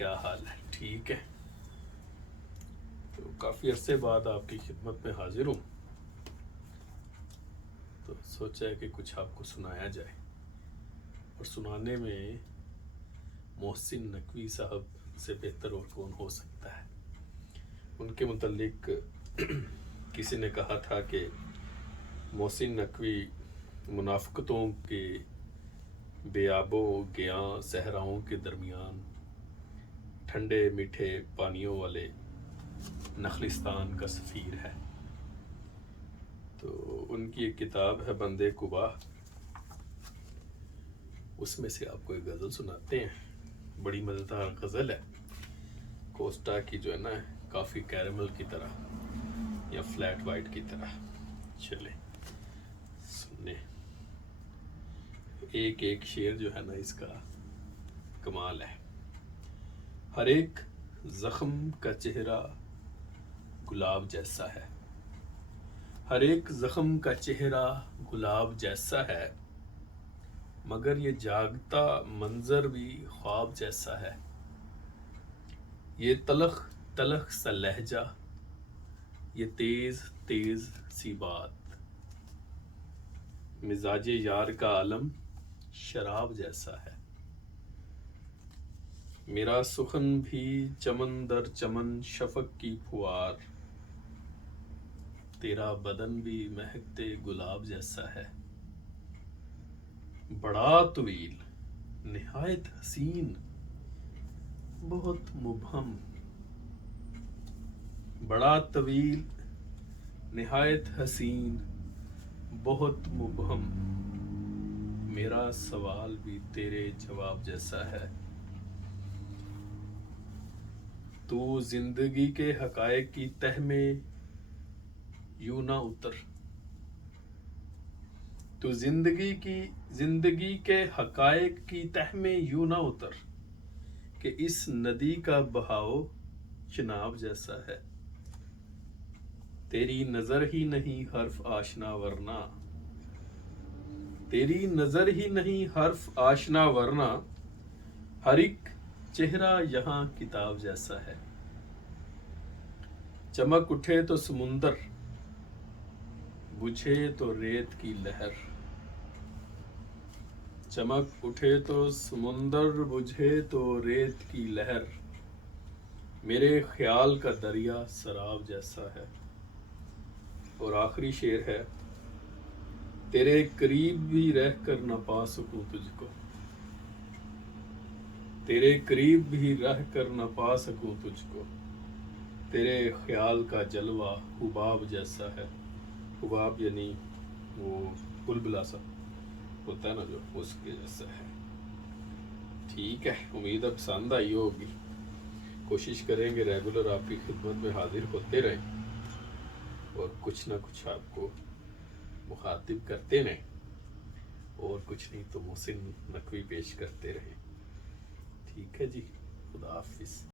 کیا حال ہے؟ ٹھیک ہے؟ تو کافی عرصے بعد آپ کی خدمت میں حاضر ہوں، تو سوچا ہے کہ کچھ آپ کو سنایا جائے، اور سنانے میں محسن نقوی صاحب سے بہتر اور کون ہو سکتا ہے۔ ان کے متعلق کسی نے کہا تھا کہ محسن نقوی منافقتوں کے بے آب و گیاں صحراؤں کے درمیان ٹھنڈے میٹھے پانیوں والے نخلستان کا سفیر ہے۔ تو ان کی ایک کتاب ہے بندِ قبا، اس میں سے آپ کو ایک غزل سناتے ہیں۔ بڑی مزیدار غزل ہے، کوسٹا کی جو ہے نا کافی کیرمل کی طرح یا فلیٹ وائٹ کی طرح۔ چلے سننے، ایک ایک شعر جو ہے نا اس کا کمال ہے۔ ہر ایک زخم کا چہرہ گلاب جیسا ہے، ہر ایک زخم کا چہرہ گلاب جیسا ہے، مگر یہ جاگتا منظر بھی خواب جیسا ہے۔ یہ تلخ تلخ سا لہجہ، یہ تیز تیز سی بات، مزاج یار کا عالم شراب جیسا ہے۔ میرا سخن بھی چمن در چمن شفق کی پھوار، تیرا بدن بھی مہکتے گلاب جیسا ہے۔ بڑا طویل نہایت حسین بہت مبہم، بڑا طویل نہایت حسین بہت مبہم، میرا سوال بھی تیرے جواب جیسا ہے۔ تو زندگی کے حقائق کی تہ میں یوں نہ اتر، تو زندگی کے حقائق کی تہ میں یوں نہ اتر، کہ اس ندی کا بہاؤ چناب جیسا ہے۔ تیری نظر ہی نہیں حرف آشنا ورنہ، تیری نظر ہی نہیں حرف آشنا ورنہ، ہر ایک چہرہ یہاں کتاب جیسا ہے۔ چمک اٹھے تو سمندر، بجھے تو ریت کی لہر، چمک اٹھے تو سمندر بجھے تو ریت کی لہر، میرے خیال کا دریا سراب جیسا ہے۔ اور آخری شعر ہے، تیرے قریب بھی رہ کر نہ پا سکوں تجھ کو، تیرے قریب بھی رہ کر نہ پا سکوں تجھ کو، تیرے خیال کا جلوہ حباب جیسا ہے۔ حباب یعنی وہ بلبلا سا ہوتا ہے نا، جو اس کے جیسا ہے۔ ٹھیک ہے، امید ہے پسند آئی ہوگی۔ کوشش کریں گے ریگولر آپ کی خدمت میں حاضر ہوتے رہیں، اور کچھ نہ کچھ آپ کو مخاطب کرتے رہیں، اور کچھ نہیں تو محسن نقوی پیش کرتے رہیں۔ ٹھیک ہے جی، خدا حافظ۔